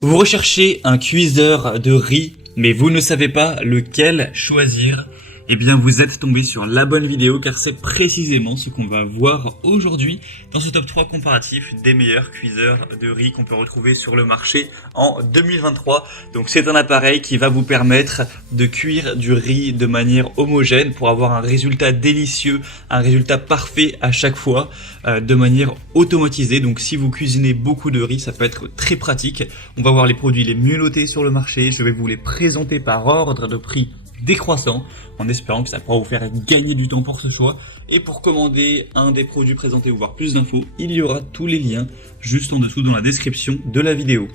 Vous recherchez un cuiseur de riz, mais vous ne savez pas lequel choisir. Eh bien, vous êtes tombé sur la bonne vidéo car c'est précisément ce qu'on va voir aujourd'hui dans ce top 3 comparatif des meilleurs cuiseurs de riz qu'on peut retrouver sur le marché en 2023. Donc c'est un appareil qui va vous permettre de cuire du riz de manière homogène pour avoir un résultat délicieux, un résultat parfait à chaque fois de manière automatisée. Donc si vous cuisinez beaucoup de riz, ça peut être très pratique. On va voir les produits les mieux notés sur le marché. Je vais vous les présenter par ordre de prix décroissant, en espérant que ça pourra vous faire gagner du temps pour ce choix. Et pour commander un des produits présentés ou voir plus d'infos, il y aura tous les liens juste en dessous dans la description de la vidéo.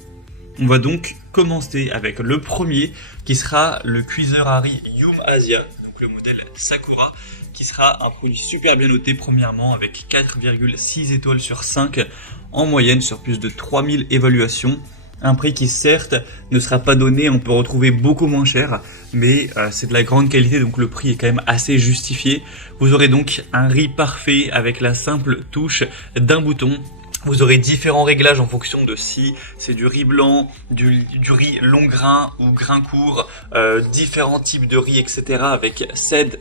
On va donc commencer avec le premier qui sera le cuiseur à riz Yum Asia, donc le modèle Sakura, qui sera un produit super bien noté premièrement avec 4,6 étoiles sur 5 en moyenne sur plus de 3000 évaluations. Un prix qui certes ne sera pas donné, on peut retrouver beaucoup moins cher, mais c'est de la grande qualité, donc le prix est quand même assez justifié. Vous aurez donc un riz parfait avec la simple touche d'un bouton. Vous aurez différents réglages en fonction de si c'est du riz blanc, du riz long grain ou grain court, différents types de riz, etc. avec 7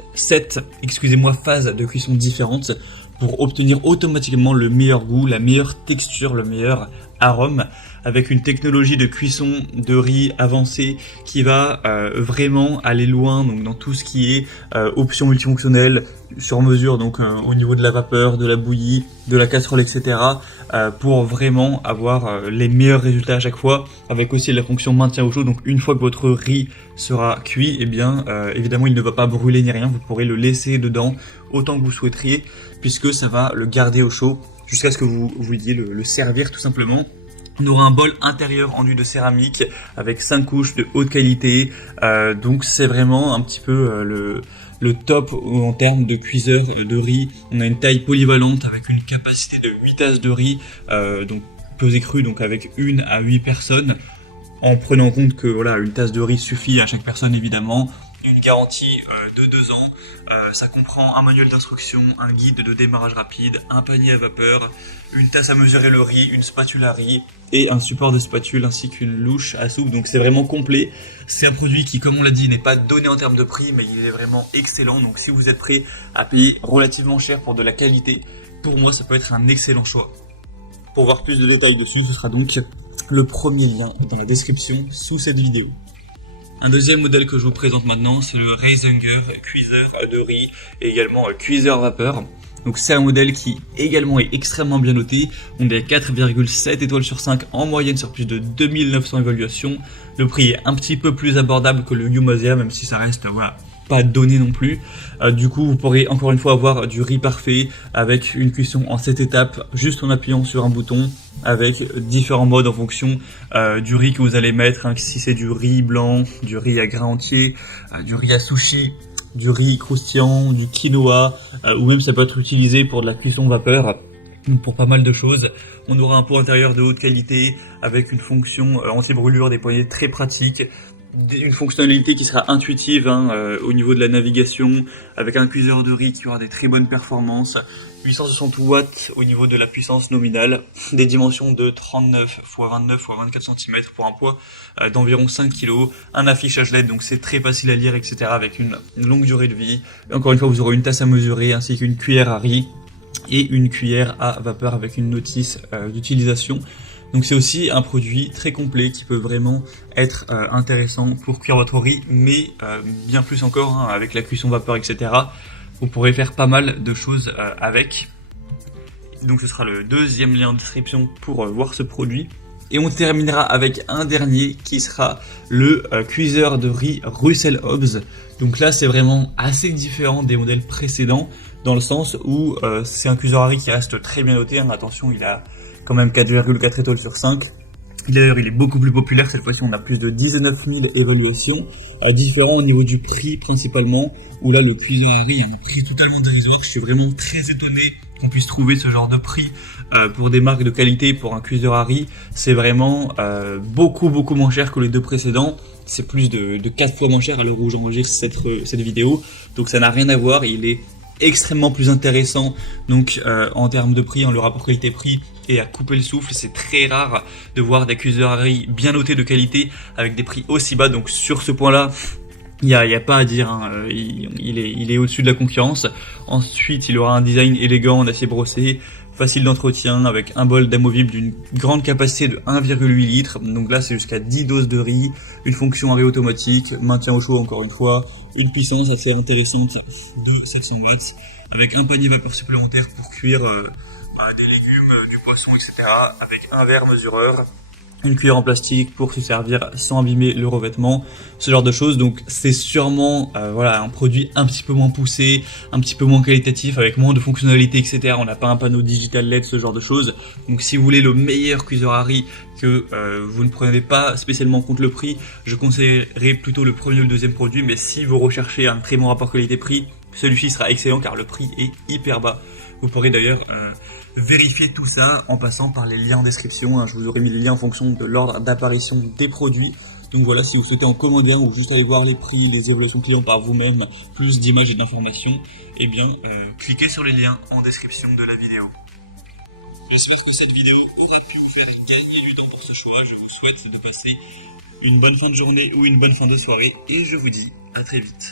phases de cuisson différentes pour obtenir automatiquement le meilleur goût, la meilleure texture, le meilleur arôme, avec une technologie de cuisson de riz avancée qui va vraiment aller loin, donc dans tout ce qui est options multifonctionnelles sur mesure, donc au niveau de la vapeur, de la bouillie, de la casserole, etc. Pour vraiment avoir les meilleurs résultats à chaque fois, avec aussi la fonction maintien au chaud. Donc une fois que votre riz sera cuit, eh bien évidemment il ne va pas brûler ni rien, vous pourrez le laisser dedans autant que vous souhaiteriez, puisque ça va le garder au chaud jusqu'à ce que vous vouliez le servir tout simplement. On aura un bol intérieur enduit de céramique avec 5 couches de haute qualité, donc c'est vraiment un petit peu le top en termes de cuiseur de riz. On a une taille polyvalente avec une capacité de 8 tasses de riz, donc pesé cru, donc avec 1 à 8 personnes, en prenant en compte que voilà, une tasse de riz suffit à chaque personne évidemment. Une garantie de 2 ans, ça comprend un manuel d'instruction, un guide de démarrage rapide, un panier à vapeur, une tasse à mesurer le riz, une spatule à riz et un support de spatule ainsi qu'une louche à soupe, donc c'est vraiment complet. C'est un produit qui, comme on l'a dit, n'est pas donné en termes de prix, mais il est vraiment excellent, donc si vous êtes prêt à payer relativement cher pour de la qualité, pour moi ça peut être un excellent choix. Pour voir plus de détails dessus, ce sera donc le premier lien dans la description sous cette vidéo. Un deuxième modèle que je vous présente maintenant, c'est le Reisinger cuiseur de riz et également cuiseur vapeur. Donc c'est un modèle qui également est extrêmement bien noté. On est à 4,7 étoiles sur 5 en moyenne sur plus de 2900 évaluations. Le prix est un petit peu plus abordable que le Yum Asia, même si ça reste voilà, pas donné non plus. Du coup, vous pourrez encore une fois avoir du riz parfait avec une cuisson en 7 étapes, juste en appuyant sur un bouton, avec différents modes en fonction du riz que vous allez mettre, hein, si c'est du riz blanc, du riz à grain entier, du riz à soucher, du riz croustillant, du quinoa, ou même ça peut être utilisé pour de la cuisson vapeur, pour pas mal de choses. On aura un pot intérieur de haute qualité avec une fonction anti-brûlure des poignées très pratique, une fonctionnalité qui sera intuitive au niveau de la navigation, avec un cuiseur de riz qui aura des très bonnes performances, 860 watts au niveau de la puissance nominale, des dimensions de 39 x 29 x 24 cm pour un poids d'environ 5 kg, un affichage LED, donc c'est très facile à lire, etc. avec une longue durée de vie. Et encore une fois, vous aurez une tasse à mesurer ainsi qu'une cuillère à riz et une cuillère à vapeur avec une notice d'utilisation. Donc c'est aussi un produit très complet qui peut vraiment être intéressant pour cuire votre riz, mais bien plus encore avec la cuisson vapeur, etc. Vous pourrez faire pas mal de choses avec. Donc ce sera le deuxième lien en description pour voir ce produit. Et on terminera avec un dernier qui sera le cuiseur de riz Russell Hobbs. Donc là c'est vraiment assez différent des modèles précédents, dans le sens où c'est un cuiseur à riz qui reste très bien noté. Attention, il a quand même 4,4 étoiles sur 5. D'ailleurs, il est beaucoup plus populaire. Cette fois-ci, on a plus de 19 000 évaluations, différents au niveau du prix principalement, où là, le cuiseur à riz a un prix totalement dérisoire. Je suis vraiment très étonné qu'on puisse trouver ce genre de prix pour des marques de qualité pour un cuiseur à riz. C'est vraiment beaucoup moins cher que les deux précédents. C'est plus de 4 fois moins cher à l'heure où j'enregistre cette vidéo. Donc ça n'a rien à voir. Il est extrêmement plus intéressant donc en termes de prix, le rapport qualité-prix et à couper le souffle. C'est très rare de voir des cuiseurs à riz bien notés de qualité avec des prix aussi bas, donc sur ce point là il y a pas à dire, hein. Il est au-dessus de la concurrence. Ensuite, il aura un design élégant en acier brossé, facile d'entretien, avec un bol d'amovible d'une grande capacité de 1,8 litres. Donc là, c'est jusqu'à 10 doses de riz, une fonction à riz automatique, maintien au chaud encore une fois, une puissance assez intéressante de 700 watts, avec un panier vapeur supplémentaire pour cuire des légumes, du poisson, etc. avec un verre mesureur, une cuillère en plastique pour se servir sans abîmer le revêtement, ce genre de choses. Donc c'est sûrement un produit un petit peu moins poussé, un petit peu moins qualitatif, avec moins de fonctionnalités, etc. On n'a pas un panneau digital LED, ce genre de choses. Donc si vous voulez le meilleur cuiseur à riz, que vous ne prenez pas spécialement en compte le prix, je conseillerais plutôt le premier ou le deuxième produit. Mais si vous recherchez un très bon rapport qualité-prix, celui-ci sera excellent car le prix est hyper bas. Vous pourrez d'ailleurs vérifier tout ça en passant par les liens en description, hein. Je vous aurai mis les liens en fonction de l'ordre d'apparition des produits. Donc voilà, si vous souhaitez en commander un ou juste aller voir les prix, les évaluations clients par vous-même, plus d'images et d'informations, eh bien cliquez sur les liens en description de la vidéo. J'espère que cette vidéo aura pu vous faire gagner du temps pour ce choix. Je vous souhaite de passer une bonne fin de journée ou une bonne fin de soirée et je vous dis à très vite.